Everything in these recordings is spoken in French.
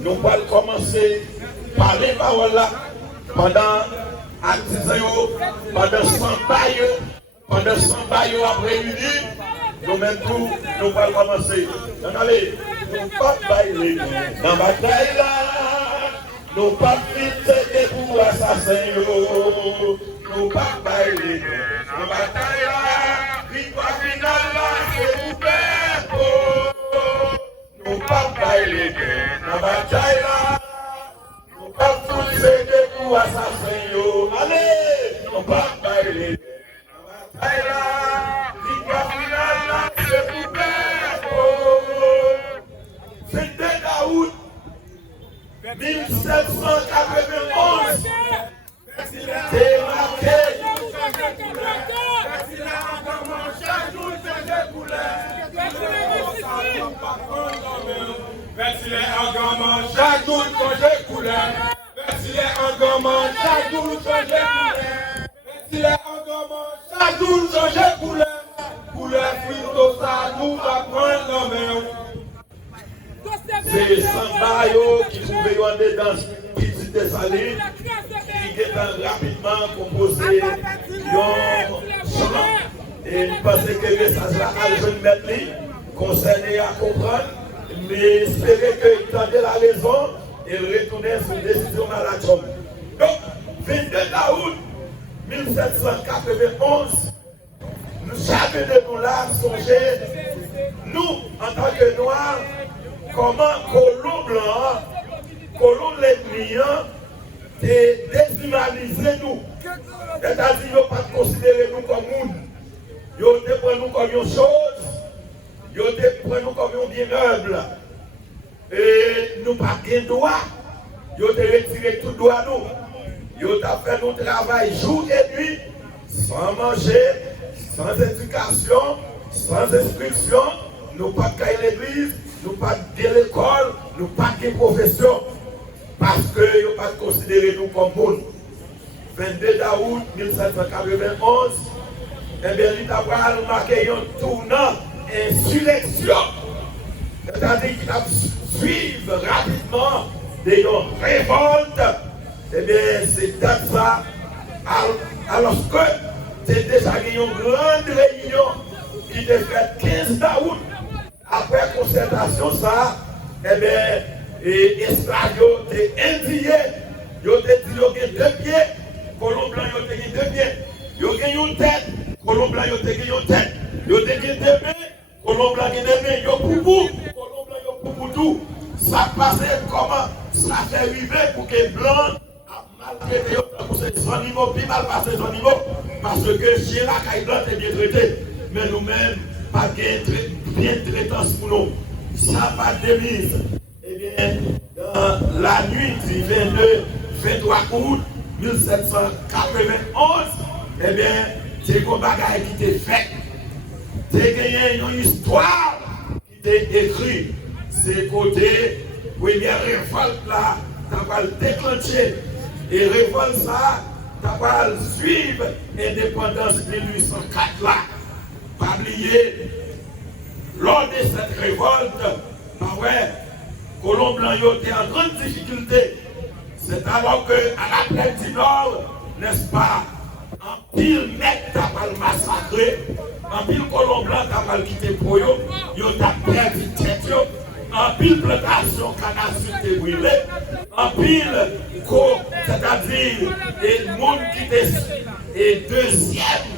nous allons commencer par les paroles là pendant pendant 100 bails, pendant 100 bails après réunis, nous-mêmes tout, nous allons commencer. Donc allez, nous pas bailler dans la bataille là, nous pas fixer pour assassins, nous pas bailler dans la bataille là, victoire finale là, c'est vous faire. Nous pas bailler dans la bataille là, nous pas fixer pour assassins, allez, nous pas bailler dans la bataille là, victoire finale là, c'est vous faire. 22 août 1791, c'est marqué. Chaque jour changer couleur. Chaque jour changer couleur. Couleur plutôt ça nous va prendre la main. C'est Sambayo qui pouvait y avoir dans Petite Dessaline qui est rapidement composé et parce que le message là a le mettre concerné à comprendre, mais espérer qu'il tendait la raison et retourner sur une décision à la tombe. Donc, 22 août 1791, chacun de nous là songer, nous en tant que noirs, comment colon blanc, colon l'ennemi, déshumaniser nous. C'est-à-dire qu'ils n'ont pas considéré nous comme monde. Ils ont pris nous comme une chose. Ils ont pris nous comme un bien meuble. Et nous pas de droit. Ils ont retiré tout droit à nous. Ils ont fait nos travail jour et nuit, sans manger, sans éducation, sans instruction. Nous pas de l'église. Nous pas de l'école, nous pas de profession, parce que nous n'ont pas considéré nous comme monde. 22 août 1791, eh bien, il a marqué un tournant, insurrection. C'est-à-dire qu'il a suivi rapidement des révoltes. Eh bien, c'est ça. Alors que c'est déjà une grande réunion qui était faite 15 août. Après concertation, ça, eh bien, esclaves ont été indignés. Ils ont dit qu'ils ont deux pieds, colon blanc, ils ont dit deux pieds. Ils ont gagné une tête, colon blanc, ils ont dit une tête. Ils ont dit deux mains, colon blanc, ils ont deux mains. Ils ont poupou, colon blanc, ils ont poupou tout. Ça passait comment? Ça fait arriver pour que blanc a maltraité pour son niveau, puis mal passé son niveau. Parce que chez la caille blanc est bien traité. Mais nous-mêmes, pas de bien traitance pour nous. Ça pas de mise. Eh bien, dans la nuit du 23 août 1791, eh bien, c'est un bagage qui était fait. C'est une histoire qui était écrite. C'est côté, première révolte là, ça va le déclencher. Et révolte ça, ça va suivre l'indépendance 1804 là. Pas oublier, lors de cette révolte, colon blanc était en grande difficulté. C'est alors qu'à la plaine du Nord, n'est-ce pas, un pile mec t'a pas le massacré, un pile colon blanc t'a pas le quitté pour eux, ils t'a perdu tête, un pile plantation canne à sucre brûlé, un pile c'est-à-dire les monde qui était et deuxième.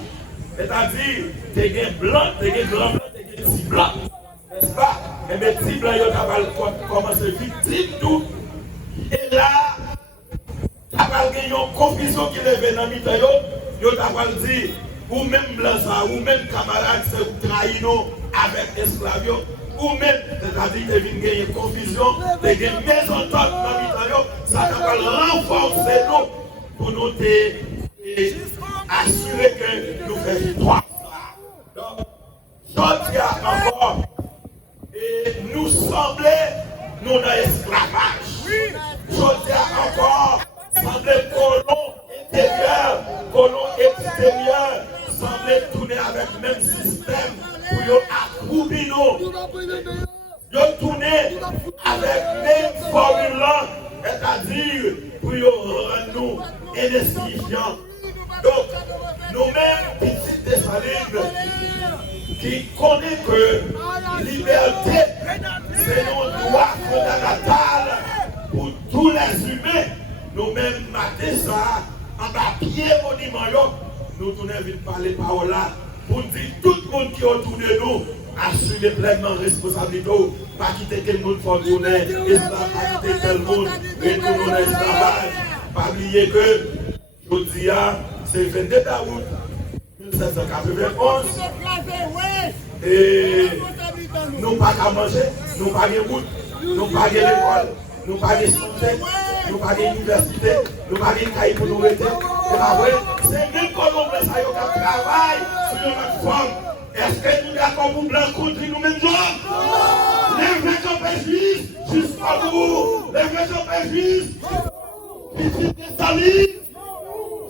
C'est-à-dire, t'es un blanc, t'es un grand blanc, t'es un petit blanc. N'est-ce pas? Et mes petits blancs, ils ont commencé victime tout. Et là, t'as pas une confusion qui lève dans le milieu, ils ont dit, ou même blanc ça, ou même camarade, c'est vous trahir nous avec esclaves, ou même, c'est-à-dire, t'es une confusion, t'es une mésentente dans le milieu, ça va renforcer nous pour nous assurer que nous faisons droit. Donc, je dis encore, et nous semblait nous dans l'esclavage. Je dis encore, semblait colon intérieur, colon extérieur, semblait tourner avec le même système pour nous accroupir nous. Ils tournaient avec la même formule insignifiant. Donc, nous-mêmes, petites Dessalines, qui connaissent que liberté, c'est un droit fondamental pour tous les humains, nous-mêmes, matin ça, en bas pied monument, nous tournons vite parler paroles là, pour dire tout le monde qui est autour de nous, assumer pleinement responsabilité, pas quitter quel monde faut tourner, pas quitter tel monde, retourner dans l'esclavage. Pas oublier que, je dis, c'est le 22 août 1791, et nous pas qu'à manger, nous pas de route, nous pas de l'école, nous pas de santé, nous pas d'université, nous pas de cahier pour nous rester. C'est même quand on fait ça, il y a un travail sur notre forme. Est-ce que nous d'accord pour blanc contre nous-mêmes gens? Les vrais campés juifs jusqu'au bout. Les vrais campés juifs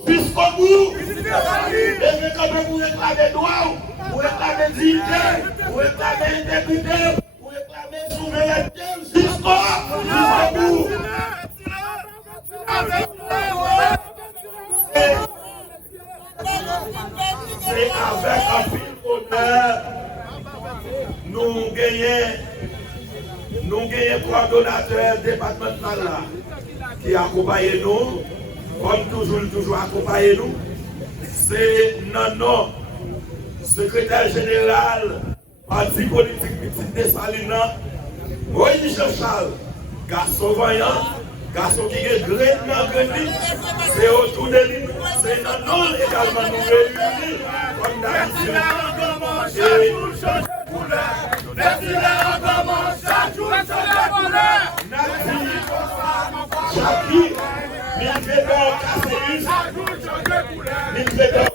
jusqu'au bout. Les vrais campés pour réclamer droit, pour réclamer dignité, pour réclamer intégrité, pour réclamer souveraineté jusqu'au bout. C'est avec un pile honneur nous gagnons coordonnateur départemental là, qui accompagne nous, comme toujours accompagne nous. C'est Nano, secrétaire général, parti politique Petite Dessalines, Moïse Michel Charles, garçon vaillant, garçon qui est grandement grandi, c'est autour de lui, c'est Nano également nous réunis, comme d'habitude. Chaki, Milvedor Casséus, Milvedor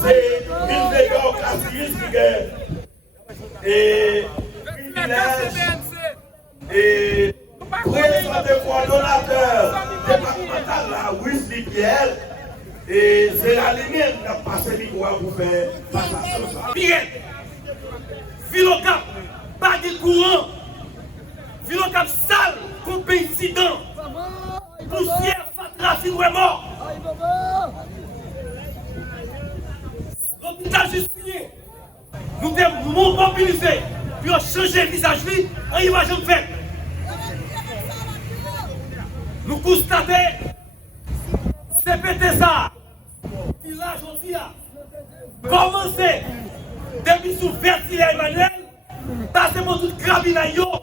c'est Milvedor Casséus qui est et président de coordonnateur départemental là, Wesley Pierre, et c'est la ligne qui a passé le micro pour faire passation ça. Bien, Philocap, pas de courant, Philocap sale, coupe incident, poussière, trafic vraiment. L'hôpital Justinier, nous devons mobiliser pour changer le visage, en image de fait. Nous constatons CPT ça, village aujourd'hui a commencé depuis sous Vertier Emmanuel, passer pour toute carabine, yo va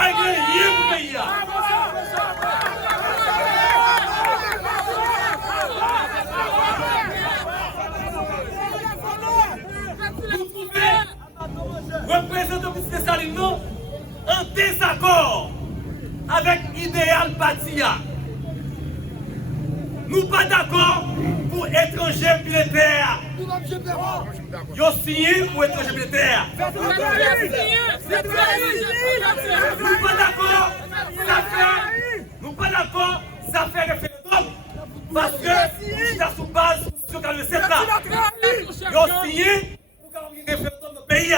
régler rien pour le pays. Représentant de Petite Dessalines en désaccord avec l'idéal Batia. Nous pas d'accord pour étrangers militaires. Ils ont signé pour étrangers militaires. Nous pas d'accord, nous pas d'accord, ça fait référendum parce que c'est sous base sur le 7 là. Ils ont signé pour avoir un référendum dans le pays.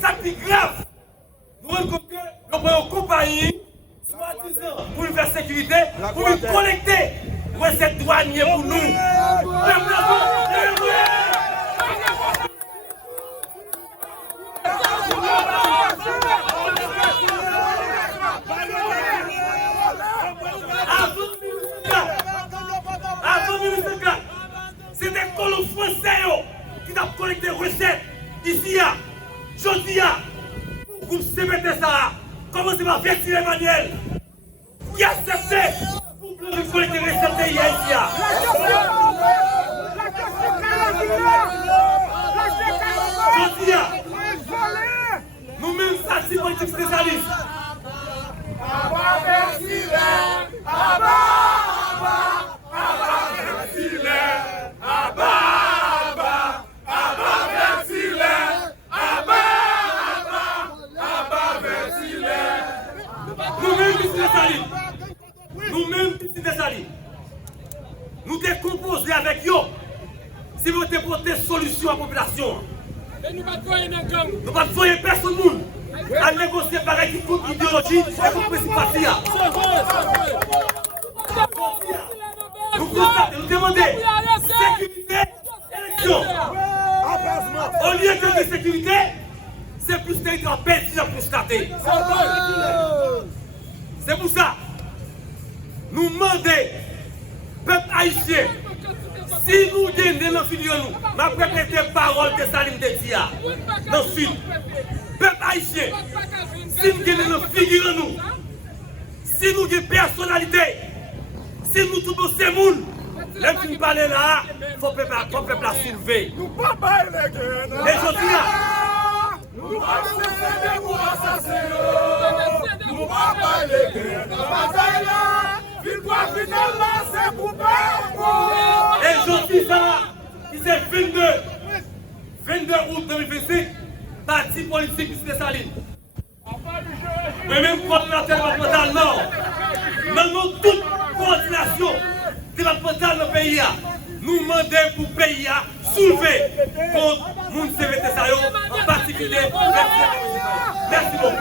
Ça c'est grave. Nous reconnaissons que nous prenons compagnie, soi-disant pour une faire sécurité, pour nous collecter recettes douanières pour nous. Avant 1904, c'est des colons français qui ont collecté recettes ici. Jeudi, pour groupe CPT ça, commencez par Vertier Emmanuel, qui a accepté pour collecter les recettes ici. Jeudi, nous-mêmes, ça, c'est politique spécialiste. nous décomposer avec eux. Si vous apporter solution à la population. Nous ne pas voyer personne à négocier pareil qui contre l'idéologie et contre le parti. Nous demandons sécurité, élection. Au lieu de dire sécurité, c'est plus territoire pertinent pour constater. C'est pour ça, nous demandons, peuple haïtien, si nous gagnons dans le filion, nous répéter les paroles que Salim Detia dans le sud. Peuple haïtien, si nous gagnons dans le filion, nous, si nous avons personnalité, si nous tous ces gens, même si nous parlons là, il faut que le peuple la soulever. Nous ne pouvons pas les guerres. Et je dis là, nous ne pouvons pas cesser pour assassiner. Nous ne pouvons pas les guerres. Dans la bataille là, victoire finale là, c'est pour perdre. et je dis ça, qui c'est 22 août 2025, parti politique de Saline. Moi-même, coordinateur départemental Nord, nous toute coordination départementale dans le pays, nous demandons pour le pays soulever contre le CVT, en particulier. Merci beaucoup.